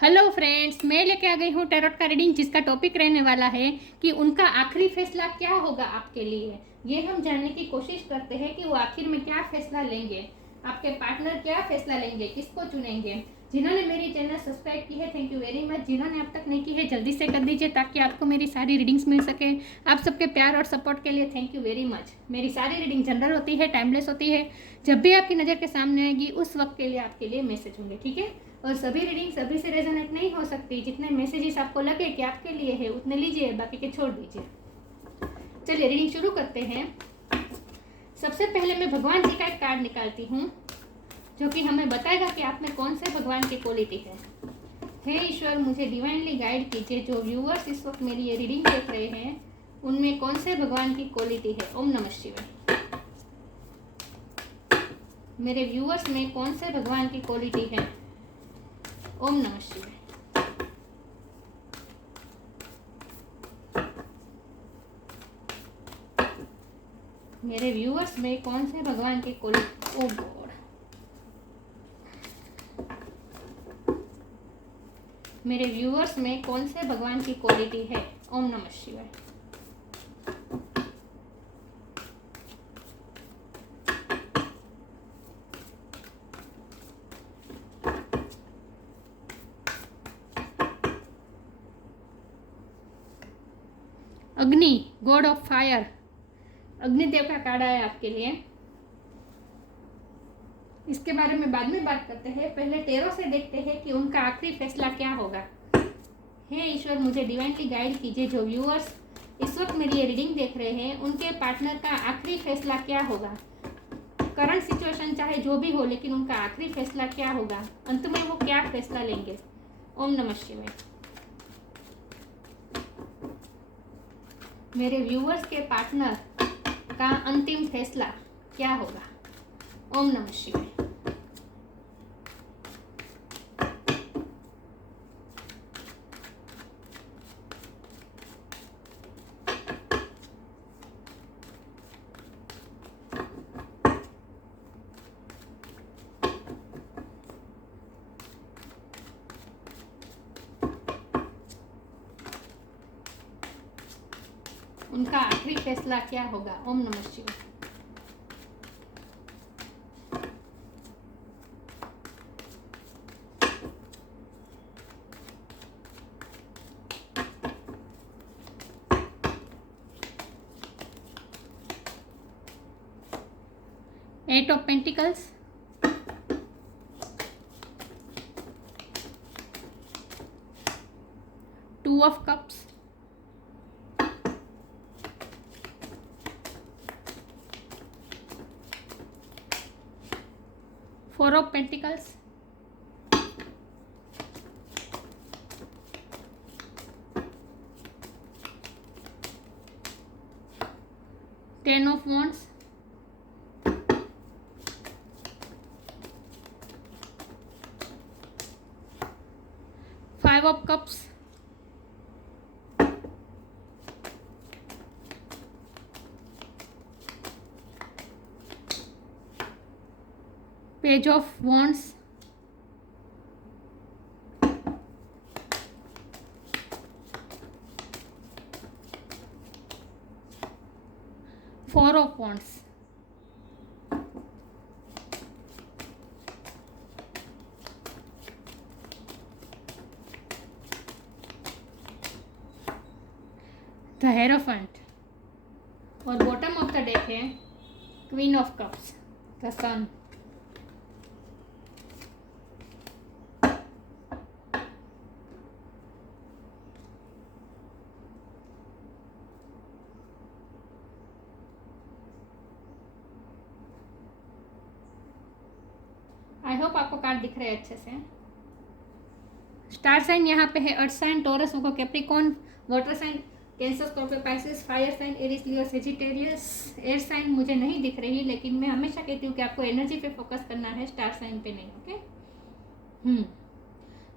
Hello friends, मैं लेके आ गई हूँ टैरोट का रीडिंग, जिसका टॉपिक रहने वाला है कि उनका आखिरी फैसला क्या होगा आपके लिए। ये हम जानने की कोशिश करते हैं कि वो आखिर में क्या फैसला लेंगे, आपके पार्टनर क्या फैसला लेंगे, किसको चुनेंगे। जिन्होंने मेरी चैनल सब्सक्राइब की है, थैंक यू वेरी मच। जिन्होंने अब तक नहीं की है, जल्दी से कर दीजिए ताकि आपको मेरी सारी रीडिंग्स मिल सके। आप सबके प्यार और सपोर्ट के लिए थैंक यू वेरी मच। मेरी सारी रीडिंग जनरल होती है, टाइमलेस होती है। जब भी आपकी नज़र के सामने आएगी उस वक्त के लिए आपके लिए मैसेज होंगे, ठीक है। और सभी रीडिंग सभी से रेजोनेट नहीं हो सकती। जितने मैसेजेस आपको लगे कि आपके लिए है उतने लीजिए, बाकी के छोड़ दीजिए। चलिए रीडिंग शुरू करते हैं। सबसे पहले मैं भगवान जी का एक कार्ड निकालती हूँ, जो कि हमें बताएगा कि आप में कौन से भगवान की क्वालिटी है। हे ईश्वर, मुझे डिवाइनली गाइड कीजिए। जो व्यूअर्स इस वक्त मेरी ये रीडिंग देख रहे हैं, उनमें कौन से भगवान की क्वालिटी है। ओम नमः शिवाय। मेरे व्यूअर्स में कौन से भगवान की क्वालिटी है। ओम नमः शिवाय। मेरे व्यूअर्स में कौन से भगवान की क्वालिटी। ओ गॉड। मेरे व्यूअर्स में कौन से भगवान की क्वालिटी है। ओम नमः शिवाय। अग्नि, गॉड ऑफ फायर। अग्निदेव का कार्ड आया आपके लिए। इसके बारे में बाद में बात करते हैं, पहले टेरो से देखते हैं कि उनका आखिरी फैसला क्या होगा। हे ईश्वर, मुझे डिवाइनली गाइड कीजिए। जो व्यूअर्स इस वक्त मेरी ये रीडिंग देख रहे हैं, उनके पार्टनर का आखिरी फैसला क्या होगा। करंट सिचुएशन चाहे जो भी हो, लेकिन उनका आखिरी फैसला क्या होगा, अंत में वो क्या फैसला लेंगे। ओम नमः शिवाय। मेरे व्यूअर्स के पार्टनर का अंतिम फैसला क्या होगा। ओम नमः शिवाय। उनका आखिरी फैसला क्या होगा। ओम नमः शिवाय। Eight of pentacles, two of cups, four of pentacles, ten of wands, five of cups, page of wands, four of wands, the hierophant, और बॉटम ऑफ द डेक है queen of cups, the sun. I hope आपको card दिख रहे हैं अच्छे से। Star sign यहाँ पे है, earth sign, Taurus, Capricorn, water sign, Cancer, Scorpio, Pisces, fire sign, Aries, Leo, Sagittarius. Air sign मुझे नहीं दिख रही, लेकिन मैं हमेशा कहती हूँ कि आपको एनर्जी पे फोकस करना है, स्टार साइन पे नहीं। ओके।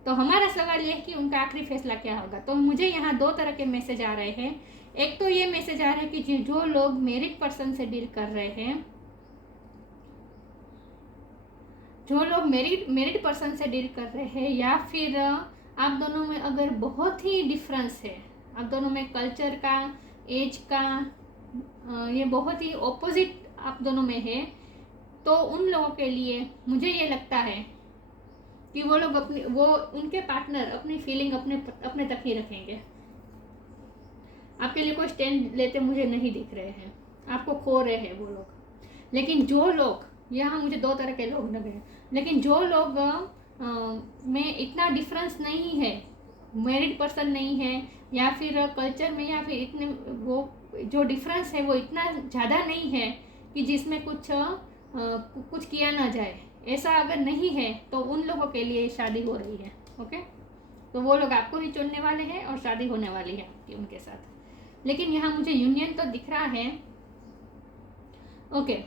तो हमारा सवाल ये है कि उनका आखिरी फैसला क्या होगा। तो मुझे यहाँ दो तरह के मैसेज आ रहे हैं। एक तो ये मैसेज आ रहा है कि जो लोग मेरिड पर्सन से डील कर रहे हैं, जो लोग मेरिड पर्सन से डील कर रहे हैं, या फिर आप दोनों में अगर बहुत ही डिफरेंस है, आप दोनों में कल्चर का, एज का, ये बहुत ही ऑपोजिट आप दोनों में है, तो उन लोगों के लिए मुझे ये लगता है कि वो लोग उनके पार्टनर अपनी फीलिंग अपने तक ही रखेंगे। आपके लिए कोई स्टैंड लेते मुझे नहीं दिख रहे हैं, आपको खो रहे हैं वो लोग। लेकिन जो लोग, यहाँ मुझे दो तरह के लोग लगे, लेकिन जो लोग में इतना डिफरेंस नहीं है, मैरिड पर्सन नहीं है, या फिर कल्चर में, या फिर इतने वो जो डिफरेंस है वो इतना ज़्यादा नहीं है कि जिसमें कुछ किया ना जाए, ऐसा अगर नहीं है तो उन लोगों के लिए शादी हो रही है। ओके, तो वो लोग आपको ही चुनने वाले हैं और शादी होने वाली है आपकी उनके साथ। लेकिन यहाँ मुझे यूनियन तो दिख रहा है। ओके,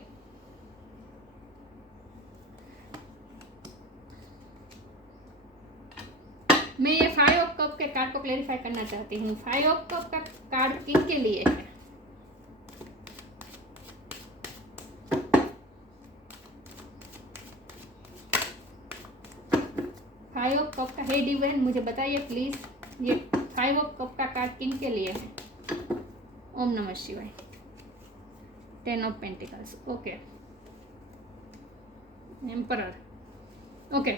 मैं ये 5 ऑफ कप के कार्ड को क्लेरिफाई करना चाहती हूँ। 5 ऑफ कप का कार्ड किसके लिए है? फाइव ऑफ कप का, हे डिवाइन मुझे बताइए प्लीज, ये 5 ऑफ कप का कार्ड किन के लिए है? ओम नमः शिवाय। 10 of pentacles, okay, emperor, okay.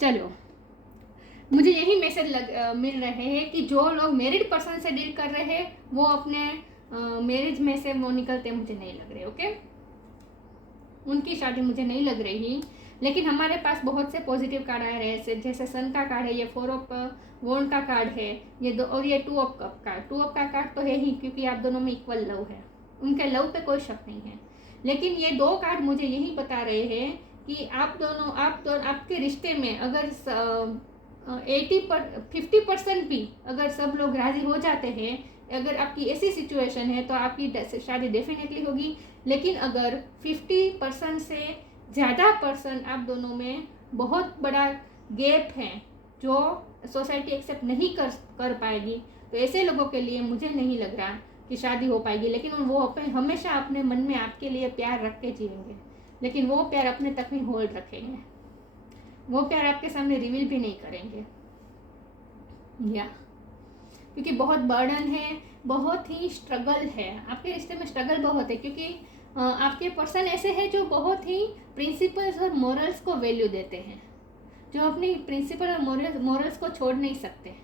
चलो, मुझे यही मैसेज मिल रहे हैं कि जो लोग मैरिड पर्सन से डील कर रहे हैं वो अपने मैरिज में से वो निकलते मुझे नहीं लग रहे। ओके, उनकी शादी मुझे नहीं लग रही। लेकिन हमारे पास बहुत से पॉजिटिव कार्ड आ रहे हैं, जैसे सन का कार्ड है, ये 4 ऑफ वॉन्ड का कार्ड है, ये दो, और ये 2 ऑफ कप का। 2 ऑफ का कार्ड तो है ही, क्योंकि आप दोनों में इक्वल लव है, उनके लव पे कोई शक नहीं है। लेकिन ये दो कार्ड मुझे यही बता रहे हैं कि आपके रिश्ते में अगर 50% भी अगर सब लोग राजी हो जाते हैं, अगर आपकी ऐसी सिचुएशन है तो आपकी शादी डेफिनेटली होगी। लेकिन अगर 50% से ज़्यादा पर्सन आप दोनों में बहुत बड़ा गैप है जो सोसाइटी एक्सेप्ट नहीं कर पाएगी, तो ऐसे लोगों के लिए मुझे नहीं लग रहा कि शादी हो पाएगी। लेकिन वो हमेशा अपने मन में आपके लिए प्यार रख के जिएंगे, लेकिन वो प्यार अपने तक ही होल्ड रखेंगे, वो प्यार आपके सामने रिवील भी नहीं करेंगे। क्योंकि बहुत बर्डन है, बहुत ही स्ट्रगल है, आपके रिश्ते में स्ट्रगल बहुत है, क्योंकि आपके पर्सन ऐसे हैं जो बहुत ही प्रिंसिपल्स और मोरल्स को वैल्यू देते हैं, जो अपनी प्रिंसिपल और मोरल्स को छोड़ नहीं सकते।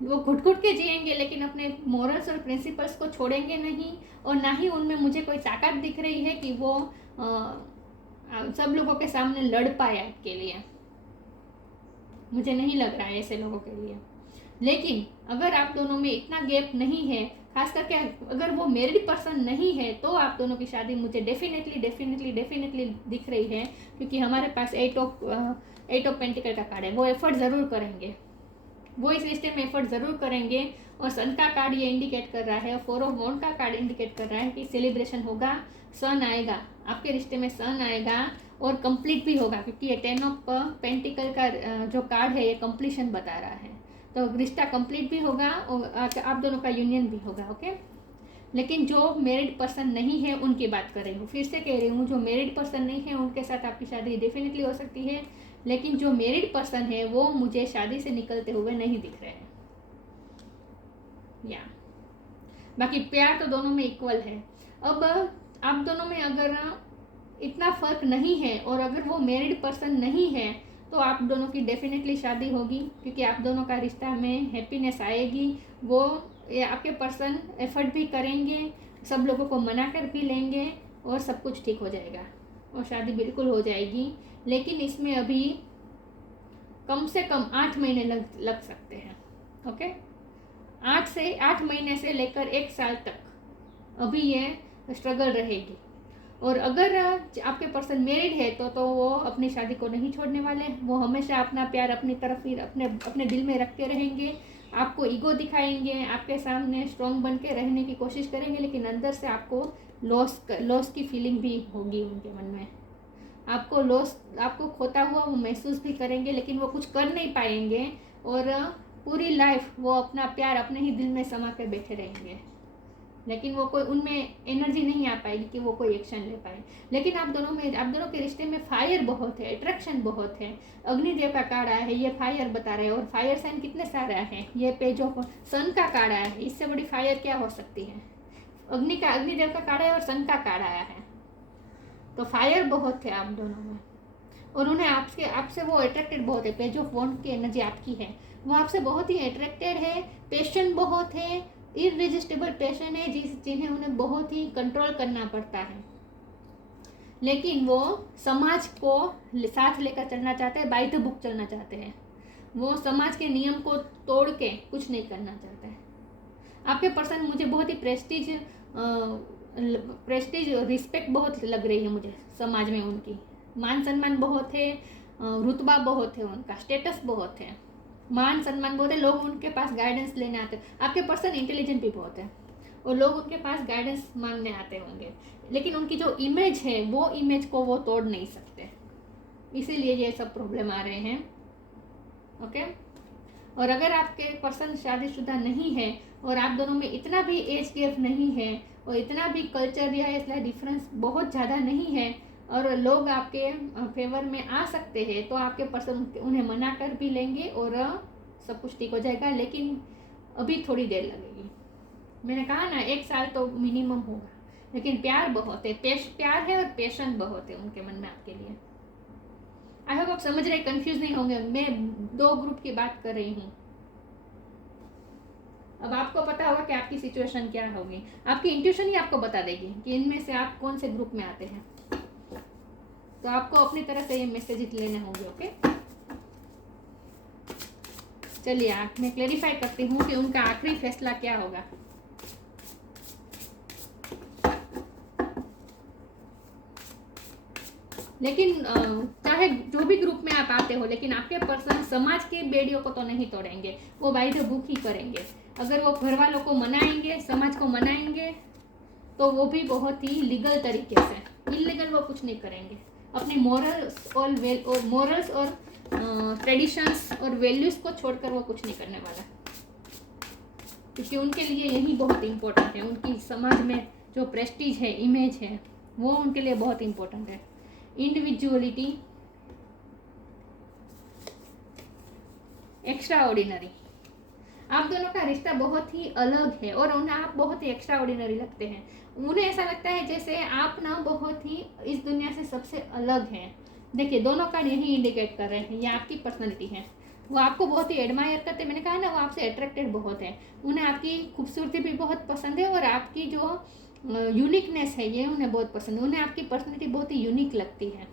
वो घुट घुट के जिएंगे लेकिन अपने मोरल्स और प्रिंसिपल्स को छोड़ेंगे नहीं, और ना ही उनमें मुझे कोई ताकत दिख रही है कि वो सब लोगों के सामने लड़ पाए आपके लिए, मुझे नहीं लग रहा है ऐसे लोगों के लिए। लेकिन अगर आप दोनों में इतना गैप नहीं है, खास करके अगर वो मैरिड पर्सन नहीं है, तो आप दोनों की शादी मुझे डेफिनेटली दिख रही है, क्योंकि हमारे पास 8 ऑफ पेंटिकल का कार्ड है। वो एफर्ट ज़रूर करेंगे, वो इस रिश्ते में एफर्ट ज़रूर करेंगे। और सन का कार्ड ये इंडिकेट कर रहा है, 4 ऑफ वॉन्ड का कार्ड इंडिकेट कर रहा है कि सेलिब्रेशन होगा, सन आएगा आपके रिश्ते में, सन आएगा और कंप्लीट भी होगा, क्योंकि ये 10 ऑफ पेंटिकल का जो कार्ड है ये कंप्लीशन बता रहा है। तो रिश्ता कंप्लीट भी होगा और आप दोनों का यूनियन भी होगा। ओके, लेकिन जो मैरिड पर्सन नहीं है उनकी बात कर रही हूँ, फिर से कह रही हूँ, जो मैरिड पर्सन नहीं है उनके साथ आपकी शादी डेफिनेटली हो सकती है। लेकिन जो मैरिड पर्सन है वो मुझे शादी से निकलते हुए नहीं दिख रहे हैं। बाकी प्यार तो दोनों में इक्वल है। अब आप दोनों में अगर इतना फर्क नहीं है और अगर वो मैरिड पर्सन नहीं है, तो आप दोनों की डेफिनेटली शादी होगी, क्योंकि आप दोनों का रिश्ता में हैप्पीनेस आएगी। वो आपके पर्सन एफर्ट भी करेंगे, सब लोगों को मना कर भी लेंगे और सब कुछ ठीक हो जाएगा और शादी बिल्कुल हो जाएगी। लेकिन इसमें अभी कम से कम 8 महीने लग सकते हैं। ओके, 8 महीने से लेकर 1 साल तक अभी ये स्ट्रगल रहेगी। और अगर आपके पर्सन मैरिड है तो वो अपनी शादी को नहीं छोड़ने वाले, वो हमेशा अपना प्यार अपनी तरफ ही अपने दिल में रख के रहेंगे, आपको ईगो दिखाएंगे, आपके सामने स्ट्रॉन्ग बन के रहने की कोशिश करेंगे, लेकिन अंदर से आपको लॉस की फीलिंग भी होगी उनके मन में, आपको खोता हुआ वो महसूस भी करेंगे, लेकिन वो कुछ कर नहीं पाएंगे और पूरी लाइफ वो अपना प्यार अपने ही दिल में समा के बैठे रहेंगे। लेकिन वो कोई उनमें एनर्जी नहीं आ पाएगी कि वो कोई एक्शन ले पाए। लेकिन आप दोनों के रिश्ते में फायर बहुत है, अट्रैक्शन बहुत है। अग्निदेव का कार्ड आया है, ये फायर बता रहे हैं, और फायर साइन कितने सारे हैं, ये पेज ऑफ सन का कार्ड आया है। इससे बड़ी फायर क्या हो सकती है? अग्निदेव का कार्ड है और सन का कार्ड आया है, तो फायर बहुत है आप दोनों में। और उन्हें आपसे वो अट्रैक्टेड बहुत है। पेज ऑफ वॉन्ड की एनर्जी आपकी है, वो आपसे बहुत ही अट्रैक्टेड है। पेशेंट बहुत है, इररेजिस्टिबल पैशन है, जिन्हें उन्हें बहुत ही कंट्रोल करना पड़ता है। लेकिन वो समाज को साथ लेकर चलना चाहते हैं, बाय द बुक चलना चाहते हैं। वो समाज के नियम को तोड़ के कुछ नहीं करना चाहते हैं। आपके पर्सन मुझे बहुत ही प्रेस्टीज रिस्पेक्ट बहुत लग रही है मुझे समाज में। उनकी मान सम्मान बहुत है, रुतबा बहुत है, उनका स्टेटस बहुत है, मान सम्मान बहुत है। लोग उनके पास गाइडेंस लेने आते हैं। आपके पर्सन इंटेलिजेंट भी बहुत है और लोग उनके पास गाइडेंस मांगने आते होंगे, लेकिन उनकी जो इमेज है वो इमेज को वो तोड़ नहीं सकते, इसीलिए ये सब प्रॉब्लम आ रहे हैं। ओके। और अगर आपके पर्सन शादीशुदा नहीं है और आप दोनों में इतना भी एज गैप नहीं है और इतना भी कल्चर या इसलिए डिफरेंस बहुत ज़्यादा नहीं है और लोग आपके फेवर में आ सकते हैं, तो आपके पर्सन उन्हें मना कर भी लेंगे और सब कुछ ठीक हो जाएगा। लेकिन अभी थोड़ी देर लगेगी। मैंने कहा ना 1 साल तो मिनिमम होगा। लेकिन प्यार बहुत है, प्यार है और पेशेंस बहुत है उनके मन में आपके लिए। आई होप आप समझ रहे, कंफ्यूज नहीं होंगे। मैं 2 ग्रुप की बात कर रही हूँ। अब आपको पता होगा कि आपकी सिचुएशन क्या होगी। आपकी इंट्यूशन ही आपको बता देगी कि इनमें से आप कौन से ग्रुप में आते हैं। तो आपको अपनी तरह से ये मैसेजेस लेने होंगे। ओके, चलिए मैं क्लेरिफाई करती हूँ कि उनका आखिरी फैसला क्या होगा। लेकिन चाहे जो भी ग्रुप में आप आते हो, लेकिन आपके पर्सन समाज के बेड़ियों को तो नहीं तोड़ेंगे, वो बाय द बुक ही करेंगे। अगर वो घर वालों को मनाएंगे, समाज को मनाएंगे, तो वो भी बहुत ही लीगल तरीके से, इलीगल वो कुछ नहीं करेंगे। अपने मोरल्स और ट्रेडिशंस और वैल्यूज़ को छोड़कर वो कुछ नहीं करने वाला, क्योंकि उनके लिए यही बहुत इम्पोर्टेंट है। उनकी समाज में जो प्रेस्टीज है, इमेज है, वो उनके लिए बहुत इम्पोर्टेंट है। Individuality, extra ordinary. आप दोनों का रिश्ता बहुत ही अलग है और उन्हें आप बहुत ही एक्स्ट्रा ऑर्डिनरी लगते हैं। उन्हें ऐसा लगता है जैसे आप ना बहुत ही इस दुनिया से सबसे अलग हैं। देखिए, दोनों कार्ड यही इंडिकेट कर रहे हैं, ये आपकी पर्सनैलिटी है। वो आपको बहुत ही एडमायर करते हैं। मैंने कहा ना, वो आपसे अट्रैक्टेड बहुत है। उन्हें आपकी खूबसूरती भी बहुत पसंद है और आपकी जो यूनिकनेस है ये उन्हें बहुत पसंद है। उन्हें आपकी पर्सनैलिटी बहुत ही यूनिक लगती है।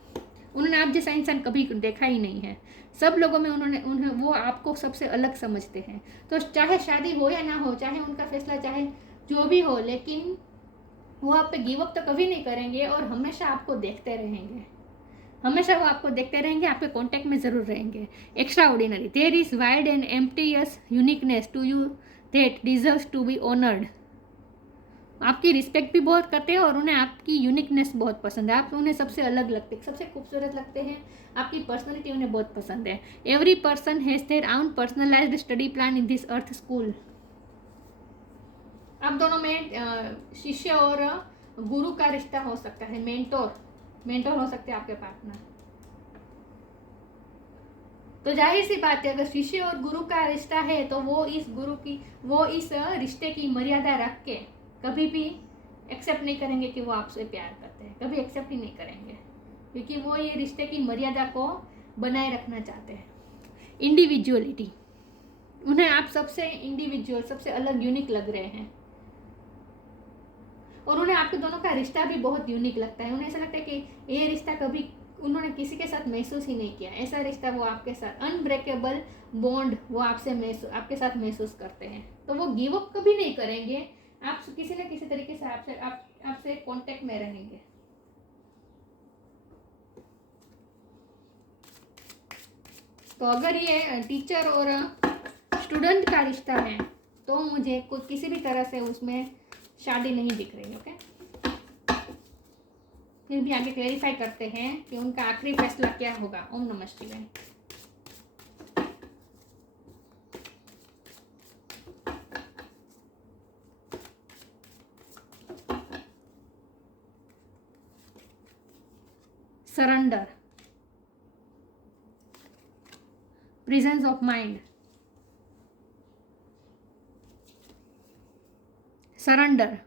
उन्होंने आप जैसा इंसान कभी देखा ही नहीं है। सब लोगों में उन्हें वो आपको सबसे अलग समझते हैं। तो चाहे शादी हो या ना हो, चाहे उनका फैसला चाहे जो भी हो, लेकिन वो आप पे गिव अप तो कभी नहीं करेंगे और हमेशा आपको देखते रहेंगे। हमेशा वो आपको देखते रहेंगे, आपके कांटेक्ट में ज़रूर रहेंगे। Extra ordinary, there is wide and impetuous uniqueness to you that deserves to be honoured. आपकी रिस्पेक्ट भी बहुत करते हैं और उन्हें आपकी यूनिकनेस बहुत पसंद है। आप उन्हें सबसे अलग लगते हैं, सबसे खूबसूरत लगते हैं। आपकी पर्सनैलिटी उन्हें बहुत पसंद है। Every person has their own personalised study plan in this earth school. आप दोनों में शिष्य और गुरु का रिश्ता हो सकता है। मेंटोर हो सकते हैं आपके पार्टनर। तो जाहिर सी बात है, अगर शिष्य और गुरु का रिश्ता है तो वो इस रिश्ते की मर्यादा रख के कभी भी एक्सेप्ट नहीं करेंगे कि वो आपसे प्यार करते हैं। कभी एक्सेप्ट ही नहीं करेंगे, क्योंकि वो ये रिश्ते की मर्यादा को बनाए रखना चाहते हैं। इंडिविजुअलिटी, उन्हें आप सबसे इंडिविजुअल, सबसे अलग, यूनिक लग रहे हैं और उन्हें आपके दोनों का रिश्ता भी बहुत यूनिक लगता है। उन्हें ऐसा लगता है कि ये रिश्ता कभी उन्होंने किसी के साथ महसूस ही नहीं किया। ऐसा रिश्ता वो आपके साथ, अनब्रेकेबल बॉन्ड वो आपके साथ महसूस करते हैं। तो वो गिव अप कभी नहीं करेंगे। आप किसी न किसी तरीके से आपसे कांटेक्ट में रहेंगे। तो अगर ये टीचर और स्टूडेंट का रिश्ता है तो मुझे किसी भी तरह से उसमें शादी नहीं दिख रही। ओके, फिर भी आगे क्लेरिफाई करते हैं कि उनका आखिरी फैसला क्या होगा। ओम नमः शिवाय। Surrender, presence of mind, surrender,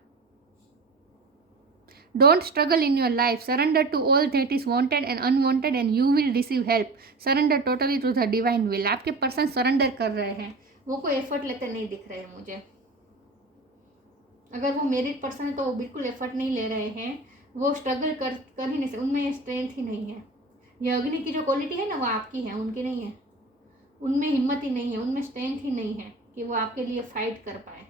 don't struggle in your life, surrender to all that is wanted and unwanted and you will receive help, surrender totally to the divine will. आपके पर्सन सरेंडर कर रहे हैं, वो कोई effort लेते नहीं दिख रहे हैं मुझे। अगर वो मेरिड पर्सन है तो वो बिल्कुल एफर्ट नहीं ले रहे हैं, वो स्ट्रगल कर ही नहीं सकते, उनमें स्ट्रेंथ ही नहीं है। ये अग्नि की जो क्वालिटी है ना वो आपकी है, उनकी नहीं है। उनमें हिम्मत ही नहीं है, उनमें स्ट्रेंथ ही नहीं है कि वो आपके लिए फाइट कर पाए।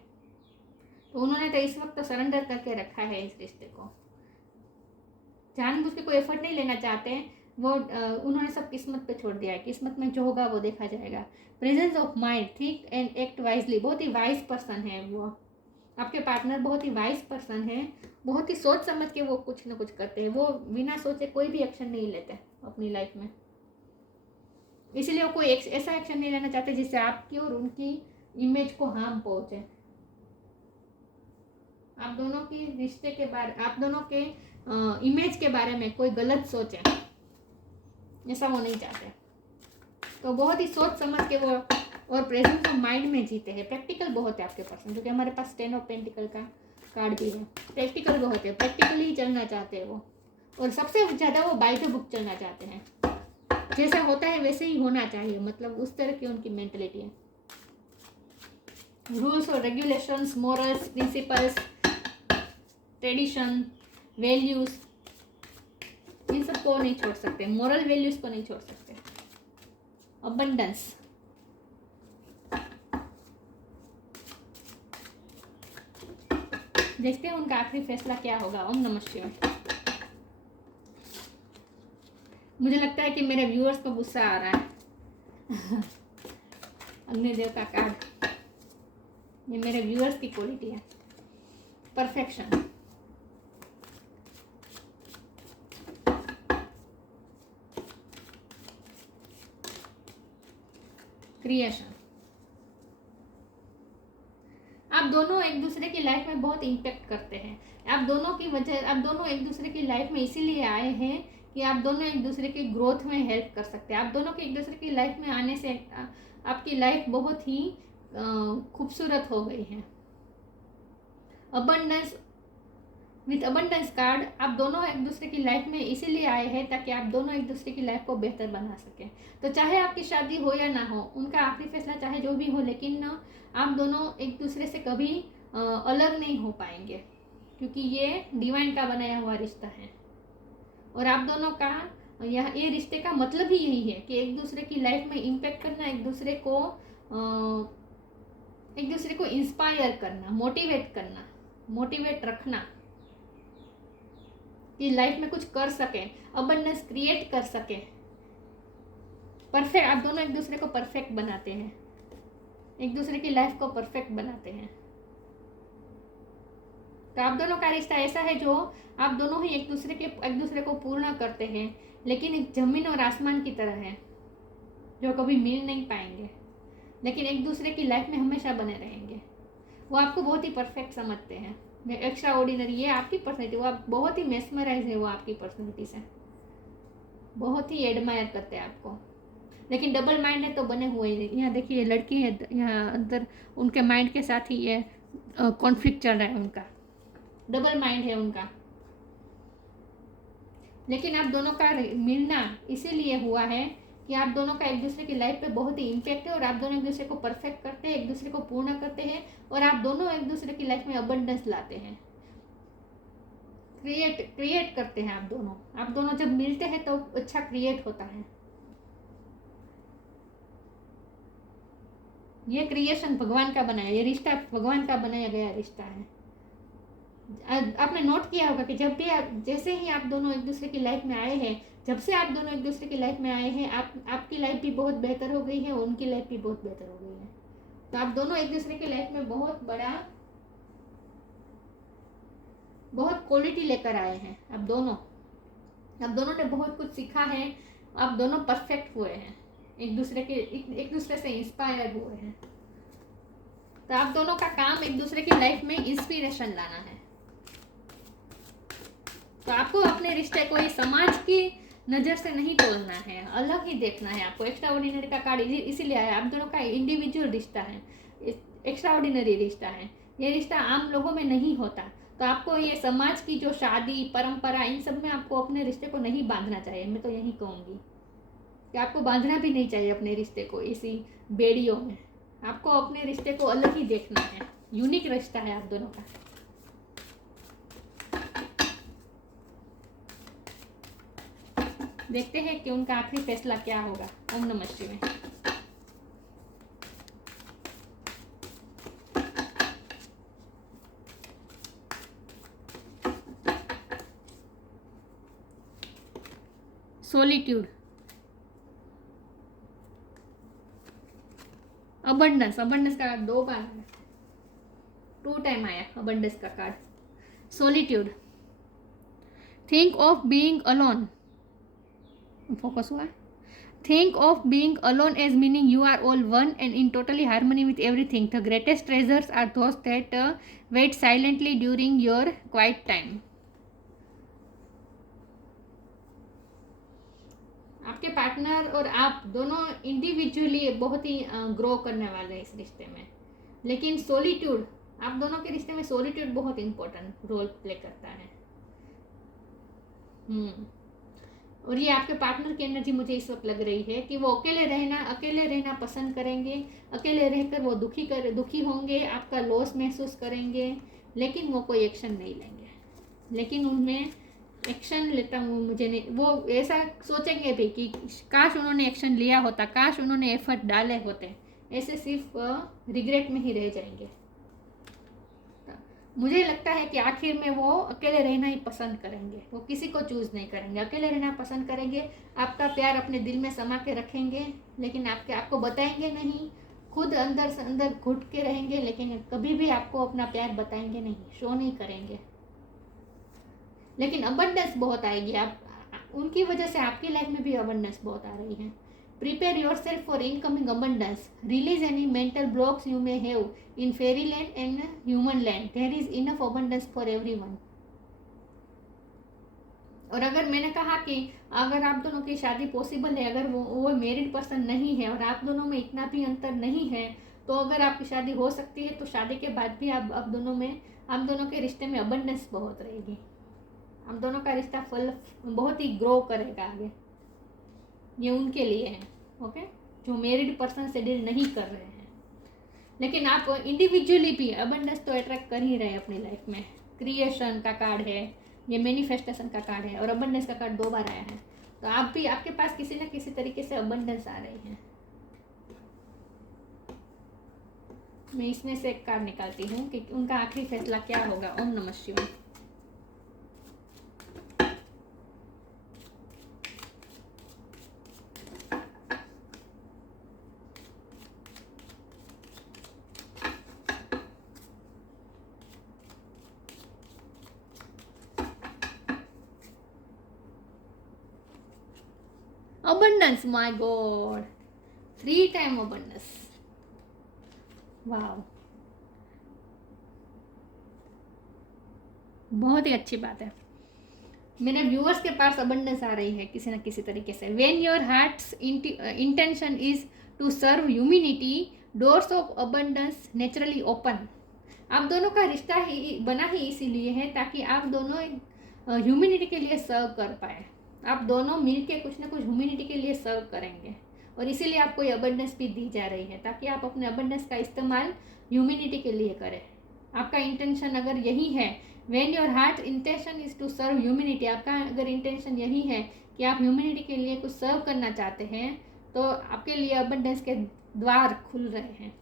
तो उन्होंने तो इस वक्त तो सरेंडर करके रखा है इस रिश्ते को, जानबूझ के कोई एफर्ट नहीं लेना चाहते हैं वो। उन्होंने सब किस्मत पे छोड़ दिया है, किस्मत में जो होगा वो देखा जाएगा। Presence of mind, think and act wisely, बहुत ही वाइज पर्सन है वो। आपके पार्टनर बहुत ही वाइज पर्सन है, बहुत ही सोच समझ के वो कुछ ना कुछ करते हैं। वो बिना सोचे कोई भी एक्शन नहीं लेते अपनी लाइफ में, इसलिए वो कोई ऐसा एक्शन नहीं लेना चाहते जिससे आपकी और उनकी इमेज को हार्म पहुंचे। आप दोनों के रिश्ते के बारे, आप दोनों के इमेज के बारे में कोई गलत सोचे, ऐसा वो नहीं चाहते। तो बहुत ही सोच समझ के वो और प्रेजेंस ऑफ माइंड में जीते हैं। प्रैक्टिकल बहुत है आपके पर्सन, क्योंकि हमारे पास 10 ऑफ पेंटिकल का कार्ड भी है। प्रैक्टिकल बहुत है, प्रैक्टिकली चलना चाहते हैं वो, और सबसे ज़्यादा वो बाय द बुक चलना चाहते हैं। जैसा होता है वैसे ही होना चाहिए, मतलब उस तरह की उनकी मेंटलिटी है। रूल्स और regulations, morals, principles, tradition, values, इन सबको नहीं छोड़ सकते, मॉरल वैल्यूज को नहीं छोड़ सकते। अबंडेंस, देखते हैं उनका आखिरी फैसला क्या होगा। ओम नमः शिवाय। मुझे लगता है कि मेरे व्यूअर्स को गुस्सा आ रहा है। अग्निदेव का कार्ड, ये मेरे व्यूअर्स की क्वालिटी है। Perfection, creation. आप दोनों एक दूसरे की लाइफ में बहुत इम्पेक्ट करते हैं। आप दोनों एक दूसरे की लाइफ में इसीलिए आए हैं कि आप दोनों एक दूसरे की ग्रोथ में हेल्प कर सकते हैं। आप दोनों के एक दूसरे की लाइफ में आने से आपकी लाइफ बहुत ही खूबसूरत हो गई है। अबंडेंस, विथ अबंडेंस कार्ड, आप दोनों एक दूसरे की लाइफ में इसीलिए आए हैं ताकि आप दोनों एक दूसरे की लाइफ को बेहतर बना सकें। तो चाहे आपकी शादी हो या ना हो, उनका आखिरी फैसला चाहे जो भी हो, लेकिन आप दोनों एक दूसरे से कभी अलग नहीं हो पाएंगे, क्योंकि ये डिवाइन का बनाया हुआ रिश्ता है। और आप दोनों का ये रिश्ते का मतलब ही यही है कि एक दूसरे की लाइफ में इम्पेक्ट करना, एक दूसरे को इंस्पायर करना, मोटिवेट करना, मोटिवेट रखना कि लाइफ में कुछ कर सके, अबंडेंस क्रिएट कर सके। परफेक्ट, आप दोनों एक दूसरे को परफेक्ट बनाते हैं, एक दूसरे की लाइफ को परफेक्ट बनाते हैं। तो आप दोनों का रिश्ता ऐसा है जो आप दोनों ही एक दूसरे को पूर्ण करते हैं, लेकिन एक जमीन और आसमान की तरह है जो कभी मिल नहीं पाएंगे, लेकिन एक दूसरे की लाइफ में हमेशा बने रहेंगे। वो आपको बहुत ही परफेक्ट समझते हैं, एक्स्ट्रा ऑर्डिनरी, ये आपकी पर्सनैलिटी, वो आप बहुत ही मेस्मराइज है वो आपकी पर्सनैलिटी से, बहुत ही एडमायर करते हैं आपको। लेकिन डबल माइंड है तो बने हुए ही। यहाँ देखिए लड़की है, यहाँ अंदर उनके माइंड के साथ ही ये कॉन्फ्लिक्ट चल रहा है उनका, डबल माइंड है उनका। लेकिन आप दोनों का मिलना इसीलिए हुआ है कि आप दोनों का एक दूसरे की लाइफ पे बहुत ही इम्पैक्ट है, और आप दोनों एक दूसरे को परफेक्ट करते हैं, एक दूसरे को पूर्ण करते हैं, और आप दोनों एक दूसरे की लाइफ में अबंडेंस लाते हैं, क्रिएट करते हैं। आप दोनों जब मिलते हैं तो अच्छा क्रिएट होता है। ये क्रिएशन भगवान का बनाया, ये रिश्ता भगवान का बनाया गया रिश्ता है। आपने नोट किया होगा कि जब भी जैसे ही आप दोनों एक दूसरे की लाइफ में आए हैं, जब से आप दोनों एक दूसरे की लाइफ में आए हैं, आपकी लाइफ भी बहुत बेहतर हो गई है, उनकी लाइफ भी बहुत बेहतर हो गई है। तो आप दोनों एक दूसरे की लाइफ में बहुत क्वालिटी लेकर आए हैं। आप दोनों ने बहुत कुछ सीखा है, आप दोनों परफेक्ट हुए हैं, एक दूसरे से इंस्पायर हुए हैं। तो आप दोनों का काम एक दूसरे की लाइफ में इंस्पिरेशन लाना है। तो आपको अपने रिश्ते को, ये समाज की नज़र से नहीं तोड़ना है, अलग ही देखना है आपको। एक्स्ट्रा ऑर्डिनरी का कार्ड इसीलिए आया, आप दोनों का इंडिविजुअल रिश्ता है, एक्स्ट्रा ऑर्डिनरी रिश्ता है। ये रिश्ता आम लोगों में नहीं होता। तो आपको ये समाज की जो शादी परंपरा इन सब में आपको अपने रिश्ते को नहीं बांधना चाहिए। मैं तो यही कहूँगी कि आपको बांधना भी नहीं चाहिए अपने रिश्ते को इसी बेड़ियों में। आपको अपने रिश्ते को अलग ही देखना है, यूनिक रिश्ता है आप दोनों का। देखते हैं कि उनका आखिरी फैसला क्या होगा। ओम नमः शिवाय। सोलिट्यूड, अबंडेंस, अबंडेंस का 2 बार आया, 2 टाइम आया अबंडेंस का card. Solitude, think of being alone, focus हुआ। Think of being alone as meaning you are all one and in totally harmony with everything. The greatest treasures are those that wait silently during your quiet time. आपके partner और आप दोनों individually बहुत ही grow करने वाले हैं इस रिश्ते में, लेकिन सोलिट्यूड, आप दोनों के रिश्ते में सोलिट्यूड बहुत इंपॉर्टेंट रोल प्ले करता है। और ये आपके पार्टनर की एनर्जी मुझे इस वक्त लग रही है कि वो अकेले रहना पसंद करेंगे। अकेले रहकर वो दुखी होंगे, आपका लॉस महसूस करेंगे, लेकिन वो कोई एक्शन नहीं लेंगे। लेकिन उनमें एक्शन लेता हूँ मुझे नहीं, वो ऐसा सोचेंगे भी कि काश उन्होंने एक्शन लिया होता, काश उन्होंने एफर्ट डाले होते। ऐसे सिर्फ रिग्रेट में ही रह जाएंगे। मुझे लगता है कि आखिर में वो अकेले रहना ही पसंद करेंगे, वो किसी को चूज़ नहीं करेंगे, अकेले रहना पसंद करेंगे। आपका प्यार अपने दिल में समा के रखेंगे, लेकिन आपको बताएंगे नहीं। खुद अंदर से अंदर घुट के रहेंगे, लेकिन कभी भी आपको अपना प्यार बताएंगे नहीं, शो नहीं करेंगे। लेकिन अबंडेंस बहुत आएगी, आप उनकी वजह से आपकी लाइफ में भी अबंडेंस बहुत आ रही है। Prepare yourself for incoming abundance, release any mental blocks you may have in fairy land and human land, there is enough abundance for everyone. और अगर मैंने कहा कि अगर आप दोनों की शादी पॉसिबल है, अगर वो मैरिड पर्सन नहीं है और आप दोनों में इतना भी अंतर नहीं है, तो अगर आपकी शादी हो सकती है तो शादी के बाद भी आप दोनों के रिश्ते में अबंडेंस बहुत रहेगी। आप दोनों का रिश्ता फल बहुत ही ग्रो करेगा आगे। ये उनके लिए है, ओके, जो मैरिड पर्सन से डील नहीं कर रहे हैं। लेकिन आप इंडिविजुअली भी अबंडेंस तो अट्रैक्ट कर ही रहे हैं अपनी लाइफ में। क्रिएशन का कार्ड है, ये मैनिफेस्टेशन का कार्ड है, और अबंडेंस का कार्ड 2 बार आया है। तो आप भी, आपके पास किसी न किसी तरीके से अबंडेंस आ रही है। मैं इसमें से एक कार्ड निकालती हूँ कि उनका आखिरी फैसला क्या होगा। ओम नमः शिवाय। Abundance, my God, 3 time abundance, वाह, बहुत ही अच्छी बात है। मेरे व्यूअर्स के पास अबंडेंस आ रही है किसी न किसी तरीके से। When your heart's intention is to serve humanity, doors of abundance naturally open. आप दोनों का रिश्ता ही बना ही इसीलिए है ताकि आप दोनों ह्यूमैनिटी के लिए सर्व कर पाए। आप दोनों मिलके कुछ ना कुछ ह्यूमैनिटी के लिए सर्व करेंगे, और इसीलिए आपको ये अबंडेंस भी दी जा रही है ताकि आप अपने अबंडेंस का इस्तेमाल ह्यूमैनिटी के लिए करें। आपका इंटेंशन अगर यही है, when your heart intention is to serve humanity, आपका अगर इंटेंशन यही है कि आप ह्यूमैनिटी के लिए कुछ सर्व करना चाहते हैं, तो आपके लिए अबंडेंस के द्वार खुल रहे हैं।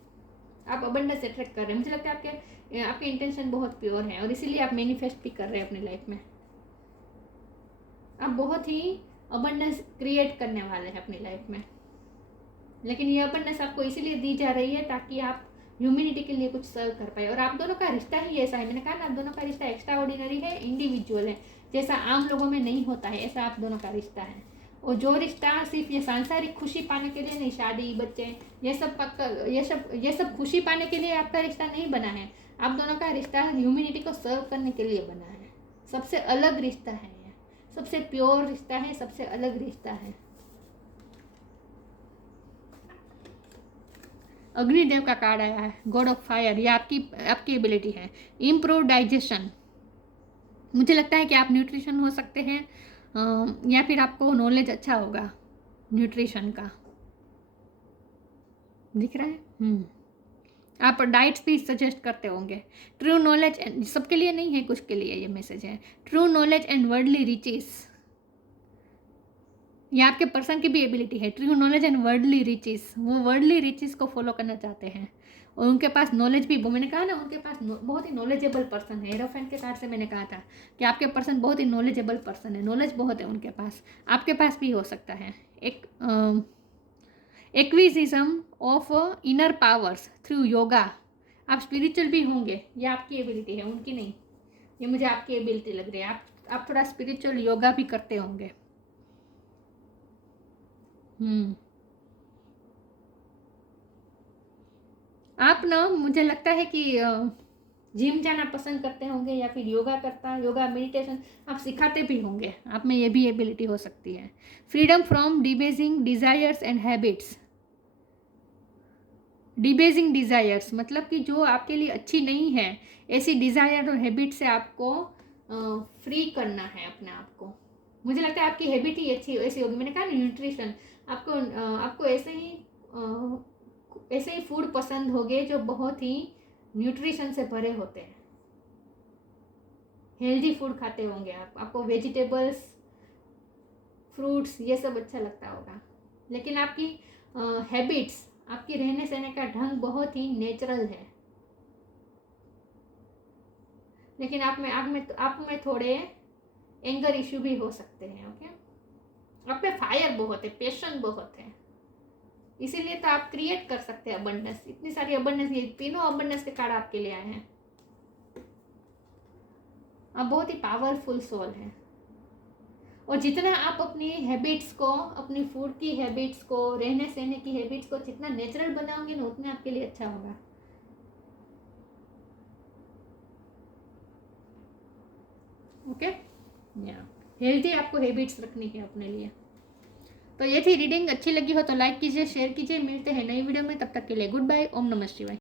आप अबंडेंस अट्रैक्ट कर रहे हैं। मुझे लगता है आपके इंटेंशन बहुत प्योर हैं, और इसीलिए आप मैनिफेस्ट भी कर रहे हैं अपनी लाइफ में। आप बहुत ही अबंडेंस क्रिएट करने वाले हैं अपनी लाइफ में। लेकिन ये अबंडेंस आपको इसीलिए दी जा रही है ताकि आप ह्यूमैनिटी के लिए कुछ सर्व कर पाए। और आप दोनों का रिश्ता ही ऐसा है, मैंने कहा ना, आप दोनों का रिश्ता एक्स्ट्रा ऑर्डिनरी है, इंडिविजुअल है, जैसा आम लोगों में नहीं होता है, ऐसा आप दोनों का रिश्ता है। और जो रिश्ता सिर्फ ये सांसारिक खुशी पाने के लिए नहीं, शादी, बच्चे, ये सब खुशी पाने के लिए आपका रिश्ता नहीं बना है। आप दोनों का रिश्ता ह्यूमैनिटी को सर्व करने के लिए बना है। सबसे अलग रिश्ता है, सबसे प्योर रिश्ता है, सबसे अलग रिश्ता है। अग्निदेव का कार्ड आया है, गॉड ऑफ फायर। ये आपकी एबिलिटी है। इम्प्रूव डाइजेशन, मुझे लगता है कि आप न्यूट्रिशन हो सकते हैं, या फिर आपको नॉलेज अच्छा होगा न्यूट्रिशन का, दिख रहा है। आप डाइट्स भी सजेस्ट करते होंगे। ट्रू नॉलेज, सबके लिए नहीं है, कुछ के लिए ये मैसेज है। True knowledge and worldly riches, ये आपके पर्सन की भी एबिलिटी है। True knowledge and worldly riches, वो वर्ल्डली रिचेस को फॉलो करना चाहते हैं और उनके पास नॉलेज भी, वो मैंने कहा ना, उनके पास बहुत ही नॉलेजेबल पर्सन है। एरोफेंट के कार्ड से मैंने कहा था कि आपके पर्सन बहुत ही नॉलेजेबल पर्सन है, नॉलेज बहुत है उनके पास, आपके पास भी हो सकता है। एक acquisition of inner powers through yoga, आप स्पिरिचुअल भी होंगे, ये आपकी एबिलिटी है, उनकी नहीं। ये मुझे आपकी एबिलिटी लग रही है, आप थोड़ा स्पिरिचुअल योगा भी करते होंगे। आप ना, मुझे लगता है कि जिम जाना पसंद करते होंगे, या फिर योगा मेडिटेशन आप सिखाते भी होंगे, आप में ये भी एबिलिटी हो सकती है। Freedom from debasing desires and habits. Debasing desires मतलब कि जो आपके लिए अच्छी नहीं है, ऐसी डिजायर और हैबिट से आपको फ्री करना है अपने आप को। मुझे लगता है आपकी हैबिट ही अच्छी ऐसी होगी। मैंने कहा ना, न्यूट्रिशन, आपको ऐसे ही फूड पसंद होंगे जो बहुत ही न्यूट्रिशन से भरे होते हैं। हेल्दी फूड खाते होंगे आपको वेजिटेबल्स, फ्रूट्स, ये सब अच्छा लगता होगा। लेकिन आपकी हैबिट्स, आपकी रहने सहने का ढंग बहुत ही नेचुरल है। लेकिन आप में थोड़े एंगर इश्यू भी हो सकते हैं। ओके, आप में फायर बहुत है, पैशन बहुत है, इसीलिए तो आप क्रिएट कर सकते हैं अबंडेंस, इतनी सारी अबंडेंस। ये तीनों अबंडेंस के कार्ड आपके लिए आए हैं। आप बहुत ही पावरफुल सोल हैं, और जितना आप अपनी हैबिट्स को, अपनी फूड की हैबिट्स को, रहने सहने की हैबिट्स को जितना नेचुरल बनाओगे ना, उतना आपके लिए अच्छा होगा। ओके, या हेल्थी आपको हैबिट्स रखनी है अपने लिए। तो ये थी रीडिंग। अच्छी लगी हो तो लाइक कीजिए, शेयर कीजिए। मिलते हैं नई वीडियो में, तब तक के लिए गुड बाय। ओम नमः शिवाय।